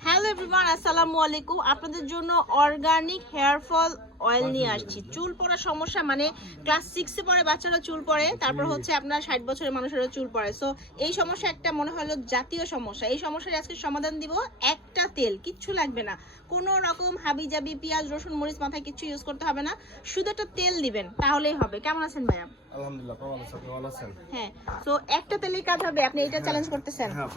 Hello everyone আসসালামু আলাইকুম আপনাদের জন্য অর্গানিক হেয়ার ফল অয়েল নিয়ে আসছি। চুল পড়ার সমস্যা মানে ক্লাস সিক্সে পরে বাচ্চারা চুল পড়ে তারপর হচ্ছে আপনার ষাট বছরের মানুষেরও চুল পড়ে। সো এই সমস্যা একটা মনে হলো জাতীয় সমস্যা। এই সমস্যার আজকে সমাধান দিব একটা তেল কিচ্ছু লাগবে না। কোনো রকম হাবি জাবি পেঁয়াজ রসুন মরিচ মাথায় কিছু ইউজ করতে হবে না। শুধু একটা তেল দিবেন তাহলেই হবে। কেমন আছেন ভাইয়া? আলহামদুলিল্লাহ ভালো আছেন আপনি ভালো আছেন? হ্যাঁ। সো একটা তেলেই কাজ হবে? আপনি এটা চ্যালেঞ্জ করতেছেন? হ্যাঁ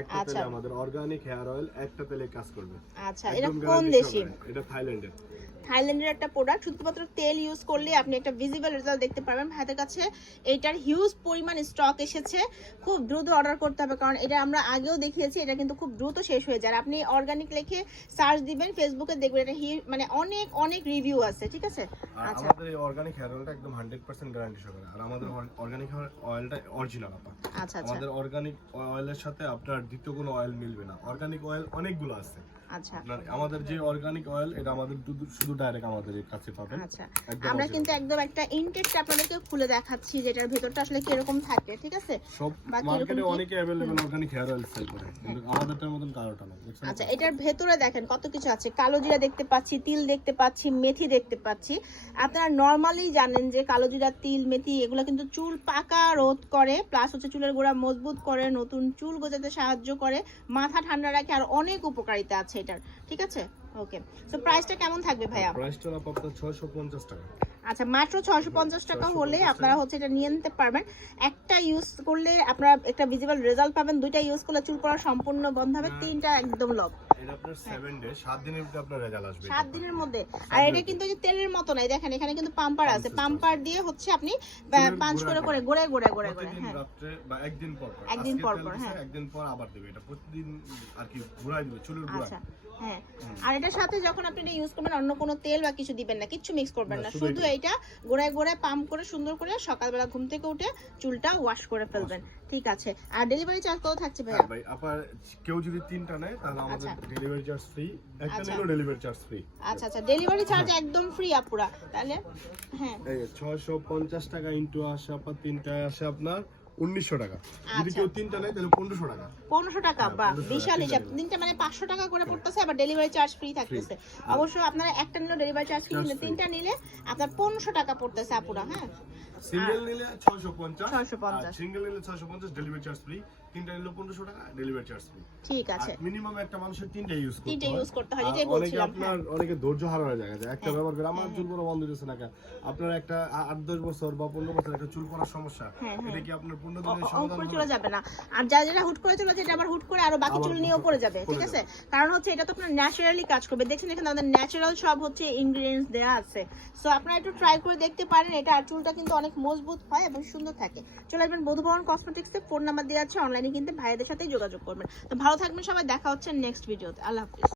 একটা আচ্ছা। তেলে আমাদের অর্গানিক হেয়ার অয়েল একটা তেলে কাজ করবে। আচ্ছা এটা কোন দেশি? এটা থাইল্যান্ডের থাইল্যান্ডের একটা প্রোডাক্ট শুধুমাত্র তেল ইউজ করলে আপনি একটা ভিজিবল রেজাল্ট দেখতে পারবেন। ভাইদের কাছে এটার হিউজ পরিমাণ স্টক এসেছে। খুব দ্রুত অর্ডার করতে হবে কারণ এটা আমরা আগেও দেখিয়েছি এটা কিন্তু খুব দ্রুত শেষ হয়ে যায়। আপনি অর্গানিক লিখে সার্চ দিবেন ফেসবুকে দেখবেন এটা মানে অনেক অনেক রিভিউ আছে ঠিক আছে? আচ্ছা। আমাদের এই অর্গানিক হেয়ার অয়েলটা একদম হান্ড্রেড পার্সেন্ট গ্যারান্টি সহকারে। আর আমাদের অর্গানিক অয়েলটা অরিজিনাল আপা। আচ্ছা আচ্ছা। আমাদের অর্গানিক অয়েলের সাথে আপনার দ্বিতীয় কোনো অয়েল মিলবে না। অর্গানিক অয়েল অনেকগুলো আছে। আচ্ছা। আমাদের যে অর্গানিক অয়েল এটা আমাদের শুধু- ডাইরেক্ট আমাদের কাছে পাবেন। আচ্ছা। আমরা কিন্তু একদম একটা আপনাদেরকে খুলে দেখাচ্ছি যেটার ভেতরটা আসলে কীরকম থাকে ঠিক আছে? সব মার্কেটে অনেকে available organic hair oil sell করে কিন্তু আমাদেরটার মতন কারোটা না আচ্ছা এটার ভেতরে দেখেন কত কিছু আছে। কালো জিরা দেখতে পাচ্ছি তিল দেখতে পাচ্ছি মেথি দেখতে পাচ্ছি। আপনারা নর্মালি জানেন যে কালো জিরা তিল মেথি এগুলো কিন্তু চুল পাকা রোধ করে প্লাস হচ্ছে চুলের গোড়া মজবুত করে নতুন চুল গজাতে সাহায্য করে মাথা ঠান্ডা রাখে আর অনেক উপকারিতা আছে। এটার ঠিক আছে? ওকে তো প্রাইসটা কেমন থাকবে ভাইয়া? প্রাইসটা ছয়শো পঞ্চাশ টাকা। আচ্ছা মাত্র ছশো পঞ্চাশ টাকা হলে আপনারা হচ্ছে এটা নিয়ে নিতে পারবেন। একটা ইউজ করলে আপনারা একটা ভিজিবল রেজাল্ট পাবেন দুইটা ইউজ করলে চুল পড়া সম্পূর্ণ বন্ধ হবে তিনটা একদম লক সাত দিনের মধ্যে আর এটা কিন্তু যে তেলের মতো নাই দেখেন এখানে কিন্তু পাম্পার আছে। পাম্পার দিয়ে হচ্ছে আপনি পাঞ্চ করে গোড়ায় করে গোড়ে গোড়ে গোড়ে গোড়ে হ্যাঁ। একদিন পর পর। একদিন পর পর, হ্যাঁ। একদিন পর আবার দেবে। এটা প্রতিদিন আর কি ঘুরাই দিবে চুলের আচ্ছা। হ্যাঁ। আর এটার সাথে যখন আপনি এটা ইউজ করবেন অন্য কোনো তেল বা কিছু দিবেন না কিচ্ছু মিক্স করবেন না, শুধু এইটা গোড়ায় গোড়ায় পাম্প করে সুন্দর করে সকালবেলা ঘুম থেকে উঠে চুলটা ওয়াশ করে ফেলবেন। ঠিক আছে। আর ডেলিভারি চার্জ কত থাকছে ভাইয়া? হ্যাঁ ভাই আবার কেউ যদি তিনটা নেয় তাহলে আমাদের আচ্ছা। ডেলিভারি চার্জ ফ্রি একটা আচ্ছা। নিলেও ডেলিভারি চার্জ ফ্রি আচ্ছা আচ্ছা। ডেলিভারি চার্জ একদম ফ্রি আপুরা। তাহলে হ্যাঁ। এই ছয়শো পঞ্চাশ টাকা ইন্টু আসে আপনার তিনটায় আসে আপনার। উনিশশো টাকা। যদি আচ্ছা। কেউ তিনটা নেয় তাহলে পনেরোশো টাকা। পনেরোশো টাকা হ্যাঁ, বা বিশাল হিসাব। তিনটা তিনটা মানে পাঁচশো টাকা করে পড়তেছে আবার ডেলিভারি চার্জ ফ্রি থাকতেছে। অবশ্য আপনারা একটা নিলে ডেলিভারি চার্জ ফ্রি নিলে তিনটা নিলে আপনার পনেরোশো টাকা পড়তেছে আপুরা হ্যাঁ? সিঙ্গেল নিলে ছয়শো পঞ্চাশ 650 সিঙ্গেল নিলে ছয়শো পঞ্চাশ ডেলিভারি চার্জ ফ্রি তিনটা নিলে পনেরোশো টাকা ডেলিভারি চার্জ ফ্রি ঠিক আছে। মিনিমাম একটা মানুষের তিনটা ইউজ করতে তিনটে হয়। ইউজ করতে হয় যেটাই বলছিলাম আপনার হ্যাঁ। অনেকে ধৈর্য হারানোর জায়গা যায় একটা হ্যাঁ। ব্যবহার করে আমার চুল পড়া বন্ধ হচ্ছে না আপনার একটা আ- আট দশ বছর বা পনেরো বছর একটা চুল পড়ার সমস্যা হ্যাঁ, হ্যাঁ। এটা কি আপনার পনেরো অ- দিনের অ- সমাধান? চলে যাবে না। আর হুট করে চলে যায় আবার হুট করে আরও বাকি চুল নিয়েও পড়ে যাবে ঠিক আছে? কারণ হচ্ছে এটা তো আপনার ন্যাচারালি কাজ করবে। দেখছেন এখানে আমাদের ন্যাচারাল সব হচ্ছে ইনগ্রিডিয়েন্টস দেওয়া আছে। সো আপনারা একটু ট্রাই করে দেখতে পারেন এটা আর চুলটা কিন্তু অনেক মজবুত হয় এবং সুন্দর থাকে। চলে আসবেন বধুভবন কসমেটিক্সে ফোন নাম্বার দেওয়া আছে অনলাইনে কিন্তু ভাইদের সাথে যোগাযোগ করবেন। তো ভালো থাকবেন সবাই, দেখা হচ্ছে নেক্সট ভিডিওতে আল্লাহ হাফিজ।